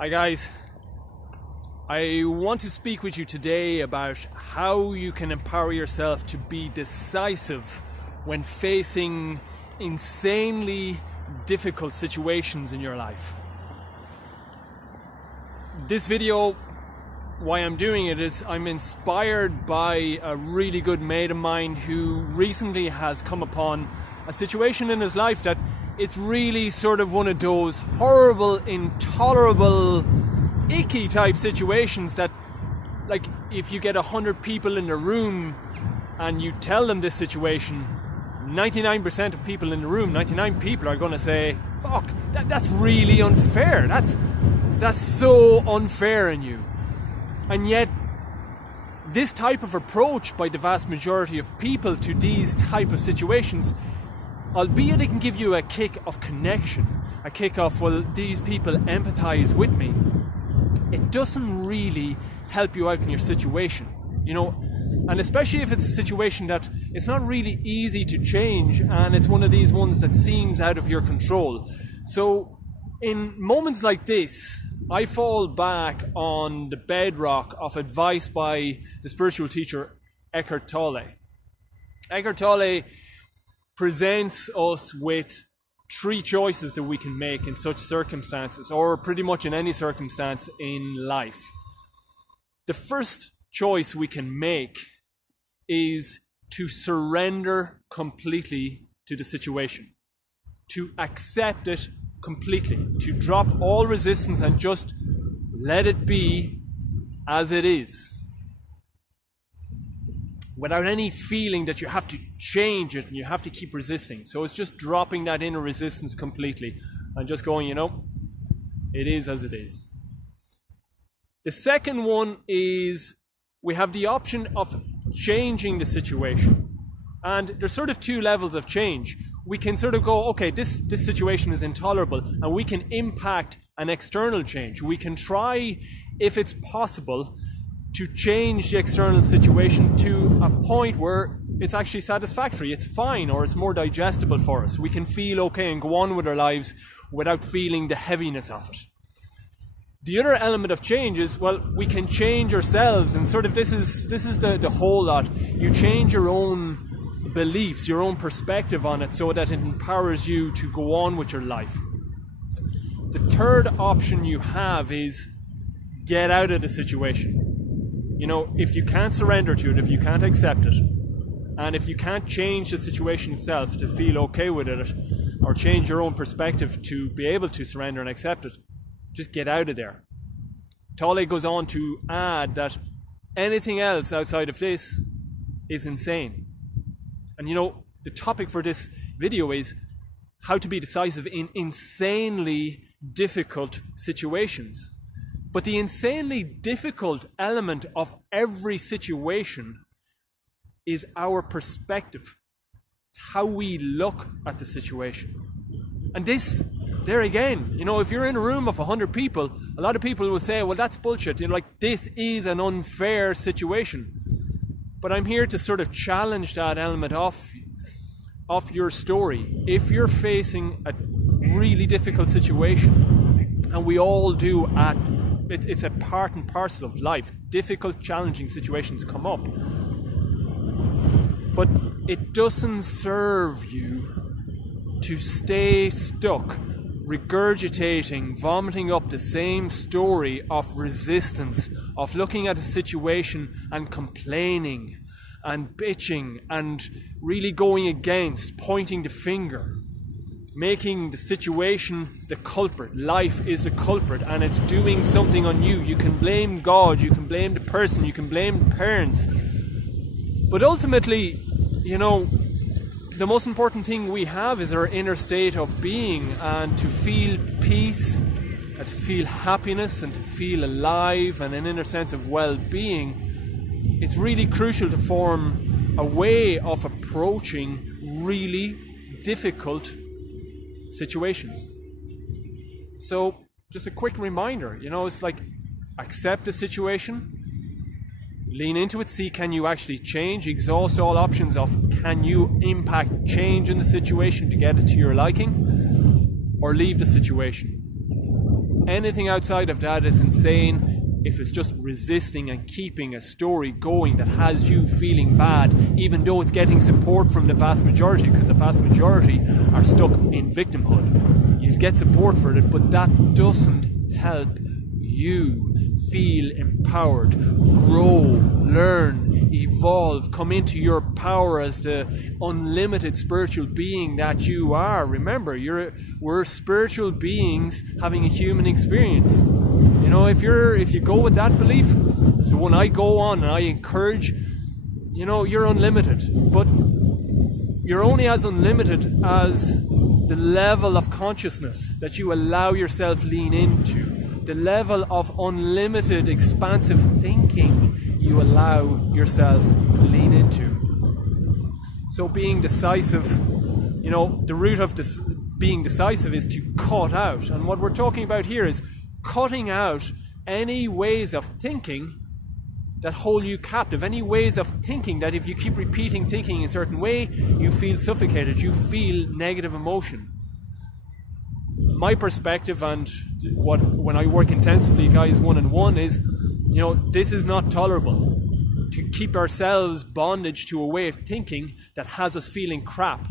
Hi guys, I want to speak with you today about how you can empower yourself to be decisive when facing insanely difficult situations in your life. This video, why I'm doing it is I'm inspired by a really good mate of mine who recently has come upon a situation in his life that it's really sort of one of those horrible, intolerable, icky type situations that, like, if you get 100 people in a room and you tell them this situation, 99% of people in the room, 99 people are going to say, fuck, that's really unfair. That's so unfair in you. And yet, this type of approach by the vast majority of people to these type of situations, albeit it can give you a kick of connection, a kick of, well, these people empathize with me, it doesn't really help you out in your situation, you know, and especially if it's a situation that it's not really easy to change and it's one of these ones that seems out of your control. So in moments like this, I fall back on the bedrock of advice by the spiritual teacher Eckhart Tolle. Eckhart Tolle presents us with three choices that we can make in such circumstances, or pretty much in any circumstance in life. The first choice we can make is to surrender completely to the situation, to accept it completely, to drop all resistance and just let it be as it is, without any feeling that you have to change it and you have to keep resisting. So it's just dropping that inner resistance completely and just going, you know, it is as it is. The second one is we have the option of changing the situation. And there's sort of two levels of change. We can sort of go, okay, this situation is intolerable, and we can impact an external change. We can try, if it's possible, to change the external situation to a point where it's actually satisfactory, it's fine, or it's more digestible for us. We can feel okay and go on with our lives without feeling the heaviness of it. The other element of change is, well, we can change ourselves, and sort of this is the whole lot. You change your own beliefs, your own perspective on it, so that it empowers you to go on with your life. The third option you have is get out of the situation. You know, if you can't surrender to it, if you can't accept it, and if you can't change the situation itself to feel okay with it, or change your own perspective to be able to surrender and accept it, just get out of there. Tolle goes on to add that anything else outside of this is insane. And you know, the topic for this video is how to be decisive in insanely difficult situations. But the insanely difficult element of every situation is our perspective. It's how we look at the situation. And this, there again, you know, if you're in a room of 100 people, a lot of people will say, well, that's bullshit. You know, like, this is an unfair situation. But I'm here to sort of challenge that element of your story. If you're facing a really difficult situation, and we all do it's a part and parcel of life. Difficult, challenging situations come up. But it doesn't serve you to stay stuck, regurgitating, vomiting up the same story of resistance, of looking at a situation and complaining and bitching and really going against, pointing the finger, making the situation the culprit. Life is the culprit and it's doing something on you. You can blame God, you can blame the person, you can blame the parents. But ultimately, you know, the most important thing we have is our inner state of being, and to feel peace, and to feel happiness, and to feel alive, and an inner sense of well-being. It's really crucial to form a way of approaching really difficult situations. So just a quick reminder, you know, it's like, accept the situation, lean into it, see, can you actually change, exhaust all options of, can you impact change in the situation to get it to your liking, or leave the situation. Anything outside of that is insane. If it's just resisting and keeping a story going that has you feeling bad, even though it's getting support from the vast majority, because the vast majority are stuck in victimhood. You'll get support for it, but that doesn't help you feel empowered, grow, learn, evolve, come into your power as the unlimited spiritual being that you are. Remember, we're spiritual beings having a human experience. You know, if you go with that belief, so when I go on and I encourage, you know, you're unlimited, but you're only as unlimited as the level of consciousness that you allow yourself lean into, the level of unlimited expansive thinking you allow yourself lean into. So being decisive, you know, the root of being decisive is to cut out, and what we're talking about here is cutting out any ways of thinking that hold you captive, any ways of thinking that if you keep repeating thinking a certain way, you feel suffocated, you feel negative emotion. My perspective, and when I work intensively, guys, one-on-one, is, you know, this is not tolerable. To keep ourselves bondage to a way of thinking that has us feeling crap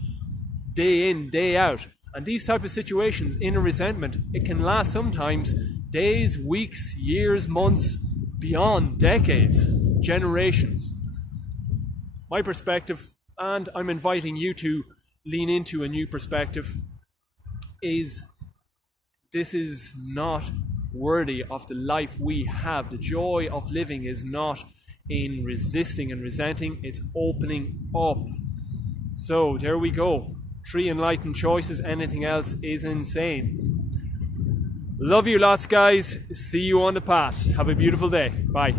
day in, day out. And these type of situations, inner resentment, it can last sometimes days, weeks, years, months, beyond decades, generations. My perspective, and I'm inviting you to lean into a new perspective, is this is not worthy of the life we have. The joy of living is not in resisting and resenting, it's opening up. So there we go. 3 enlightened choices. Anything else is insane. Love you lots, guys. See you on the path. Have a beautiful day. Bye.